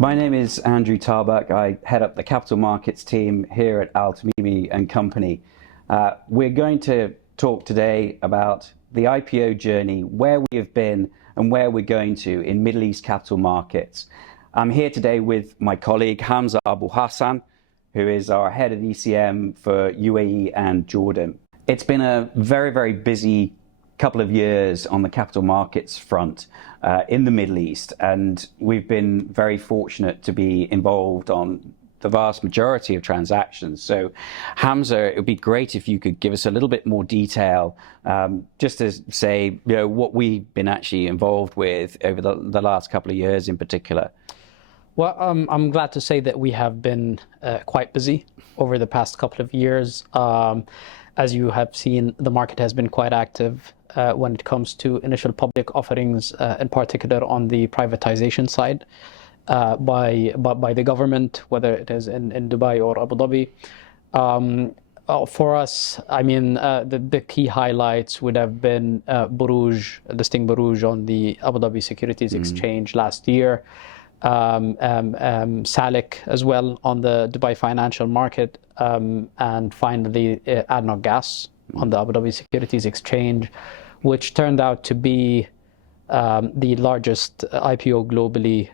My name is Andrew Tarbuck. I head up the capital markets team here at Al Tamimi and Company. We're going to talk today about the IPO journey, where we have been and where we're going to in Middle East capital markets. I'm here today with my colleague Hamza Abu Hassan, who is our head of ECM for UAE and Jordan. It's been a very, very busy couple of years on the capital markets front in the Middle East, and we've been very fortunate to be involved on the vast majority of transactions. So Hamza, it would be great if you could give us a little bit more detail, just to say, what we've been actually involved with over the last couple of years in particular. Well, I'm glad to say that we have been quite busy over the past couple of years. As you have seen, the market has been quite active when it comes to initial public offerings, in particular on the privatization side by the government, whether it is in Dubai or Abu Dhabi. For us, I mean, the key highlights would have been Borouge, listing Borouge on the Abu Dhabi Securities Exchange last year. Salik as well on the Dubai financial market, and finally ADNOC Gas on the Abu Dhabi Securities Exchange, which turned out to be the largest IPO globally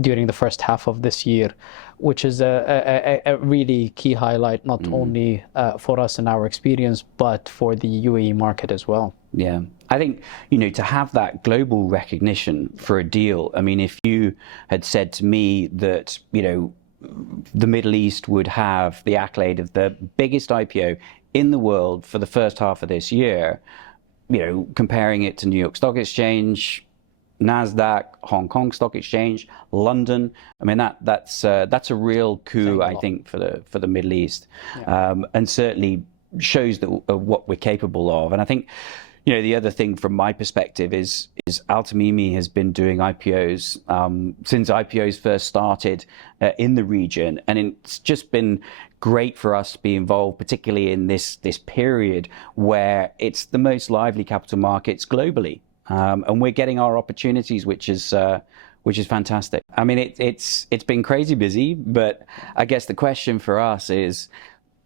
during the first half of this year, which is a really key highlight, not only for us and our experience, but for the UAE market as well. Yeah, I think, to have that global recognition for a deal, I mean, if you had said to me that, the Middle East would have the accolade of the biggest IPO in the world for the first half of this year, comparing it to New York Stock Exchange, NASDAQ, Hong Kong Stock Exchange, London. I mean, that's a real coup, I think, for the Middle East, and certainly shows what we're capable of. And I think, the other thing from my perspective is Al Tamimi has been doing IPOs since IPOs first started in the region, and it's just been great for us to be involved, particularly in this period where it's the most lively capital markets globally. And we're getting our opportunities, which is fantastic. I mean, it's been crazy busy, but I guess the question for us is,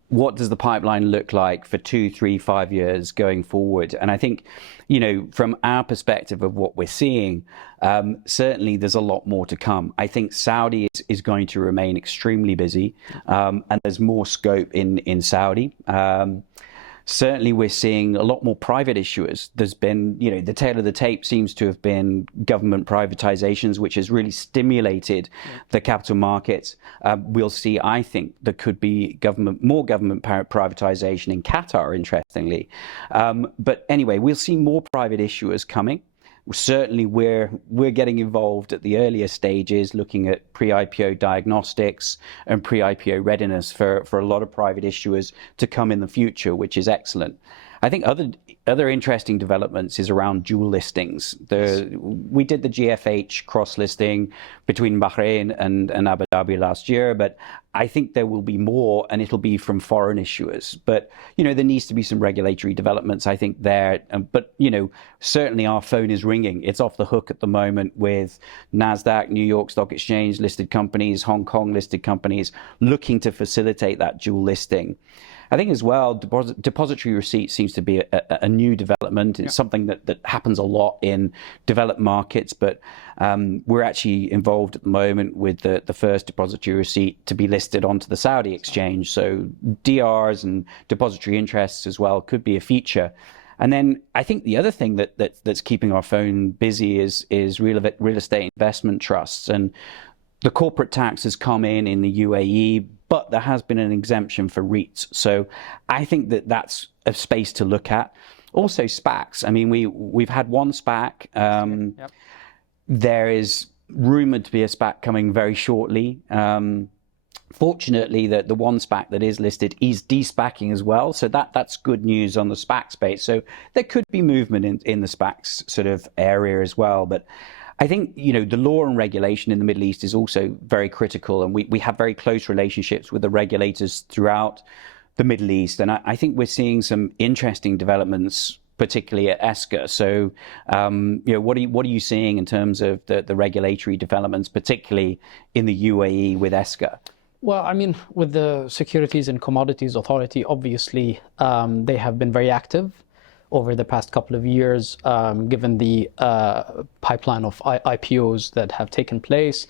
what does the pipeline look like for 2, 3, 5 years going forward? And I think, from our perspective of what we're seeing, certainly there's a lot more to come. I think Saudi is going to remain extremely busy, and there's more scope in Saudi. Certainly, we're seeing a lot more private issuers. There's been, the tail of the tape seems to have been government privatizations, which has really stimulated the capital markets. We'll see, I think, there could be more government privatization in Qatar, interestingly. But anyway, we'll see more private issuers coming. Certainly, we're getting involved at the earlier stages, looking at pre-IPO diagnostics and pre-IPO readiness for a lot of private issuers to come in the future, which is excellent. I think other interesting developments is around dual listings. We did the GFH cross listing between Bahrain and Abu Dhabi last year, but I think there will be more, and it'll be from foreign issuers. But there needs to be some regulatory developments, I think, there. But certainly our phone is ringing. It's off the hook at the moment with NASDAQ, New York Stock Exchange listed companies, Hong Kong listed companies looking to facilitate that dual listing. I think as well, depository receipt seems to be a new development. It's something that happens a lot in developed markets, but we're actually involved at the moment with the first depository receipt to be listed onto the Saudi exchange. So DRs and depository interests as well could be a feature. And then I think the other thing that's keeping our phone busy is real estate investment trusts. And the corporate tax has come in the UAE, but there has been an exemption for REITs. So I think that's a space to look at. Also SPACs. I mean, we've had one SPAC. There is rumored to be a SPAC coming very shortly. Fortunately, the one SPAC that is listed is de-SPACing as well. So that's good news on the SPAC space. So there could be movement in the SPACs sort of area as well. But I think, the law and regulation in the Middle East is also very critical, and we have very close relationships with the regulators throughout the Middle East. And I think we're seeing some interesting developments particularly at ESCA. So, what are you seeing in terms of the regulatory developments, particularly in the UAE with ESCA? Well, I mean, with the Securities and Commodities Authority, obviously, they have been very active over the past couple of years, given the pipeline of IPOs that have taken place.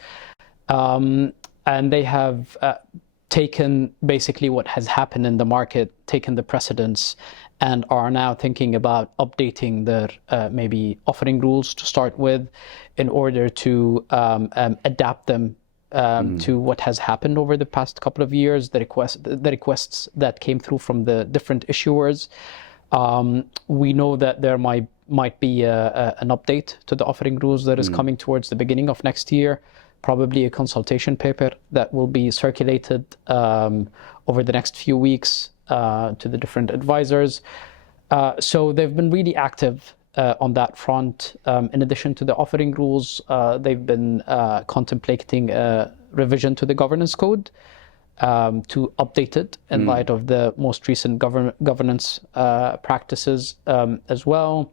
And they have taken basically what has happened in the market, taken the precedents, and are now thinking about updating their maybe offering rules to start with in order to adapt them to what has happened over the past couple of years, the requests that came through from the different issuers. We know that there might be an update to the offering rules that is coming towards the beginning of next year, probably a consultation paper that will be circulated over the next few weeks to the different advisors. So they've been really active on that front. In addition to the offering rules, they've been contemplating a revision to the governance code to update it in light of the most recent governance practices as well.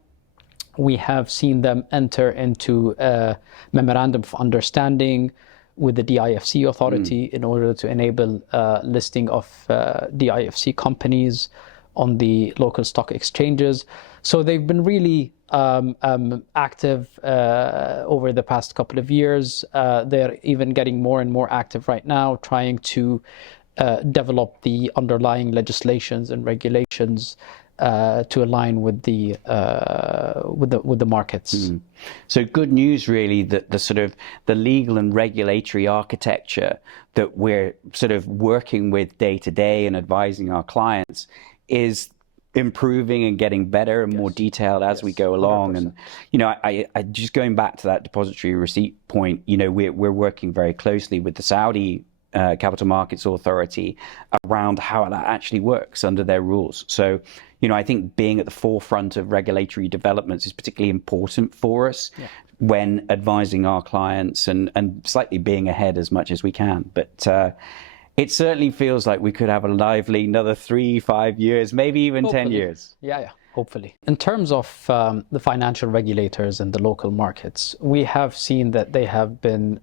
We have seen them enter into a memorandum of understanding with the DIFC authority in order to enable listing of DIFC companies on the local stock exchanges. So they've been really active over the past couple of years. They're even getting more and more active right now, trying to develop the underlying legislations and regulations to align with the markets. So good news, really, that the legal and regulatory architecture that we're sort of working with day to day and advising our clients is improving and getting better and more detailed as we go along. 100%. And I just going back to that depository receipt point, we're working very closely with the Saudi Capital Markets Authority around how that actually works under their rules. So, I think being at the forefront of regulatory developments is particularly important for us when advising our clients and slightly being ahead as much as we can. But it certainly feels like we could have a lively another 3-5 years, maybe even hopefully. 10 years. Yeah, hopefully. In terms of the financial regulators and the local markets, we have seen that they have been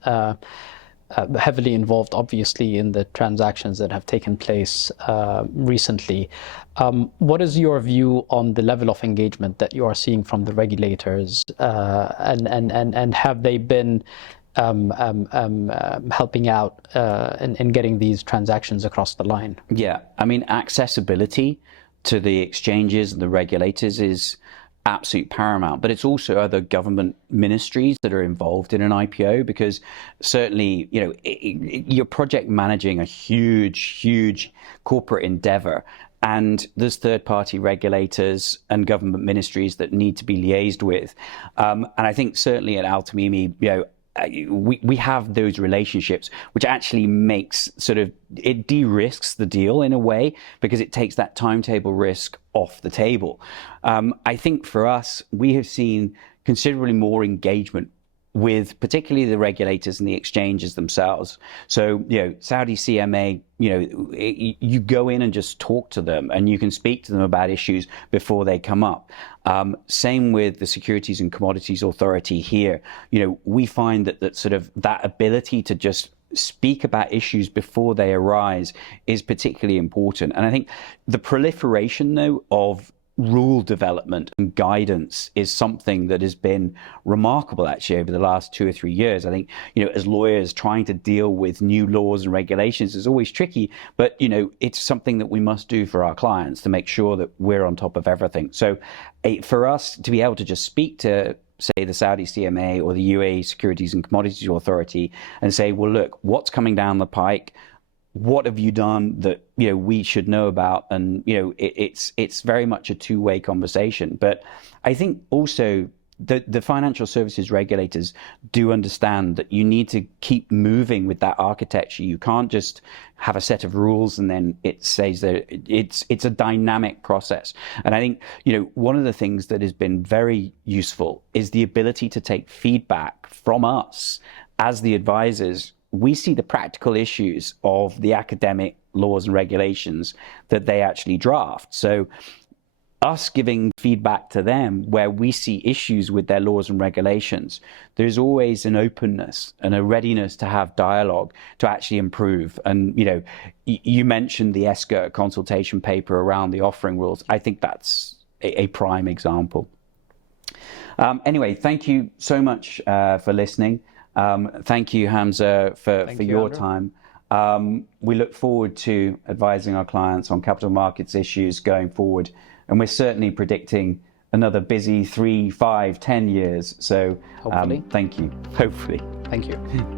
heavily involved, obviously, in the transactions that have taken place recently. What is your view on the level of engagement that you are seeing from the regulators, and have they been helping out in getting these transactions across the line? Yeah, I mean, accessibility to the exchanges and the regulators is absolute paramount, but it's also other government ministries that are involved in an IPO, because certainly, you're project managing a huge corporate endeavor, and there's third-party regulators and government ministries that need to be liaised with. And I think certainly at Al Tamimi, we have those relationships, which actually makes it de-risks the deal in a way, because it takes that timetable risk off the table. I think for us, we have seen considerably more engagement with particularly the regulators and the exchanges themselves. So, Saudi CMA, you go in and just talk to them and you can speak to them about issues before they come up. Same with the Securities and Commodities Authority here. We find that ability to just speak about issues before they arise is particularly important. And I think the proliferation, though, of rule development and guidance is something that has been remarkable actually over the last 2 or 3 years. I think, as lawyers, trying to deal with new laws and regulations is always tricky, but it's something that we must do for our clients to make sure that we're on top of everything. So for us to be able to just speak to, say, the Saudi CMA or the UAE Securities and Commodities Authority and say, well, look, what's coming down the pike? What have you done that we should know about? And it's very much a two-way conversation. But I think also the financial services regulators do understand that you need to keep moving with that architecture. You can't just have a set of rules and then it says that it's a dynamic process. And I think one of the things that has been very useful is the ability to take feedback from us as the advisors. We see the practical issues of the academic laws and regulations that they actually draft. So us giving feedback to them where we see issues with their laws and regulations, there's always an openness and a readiness to have dialogue to actually improve. And, you know, you mentioned the ESCA consultation paper around the offering rules. I think that's a prime example. Anyway, thank you so much for listening. Thank you, Hamza, for your time. We look forward to advising our clients on capital markets issues going forward. And we're certainly predicting another busy 3, 5, 10 years. So hopefully. Thank you. Hopefully. Thank you.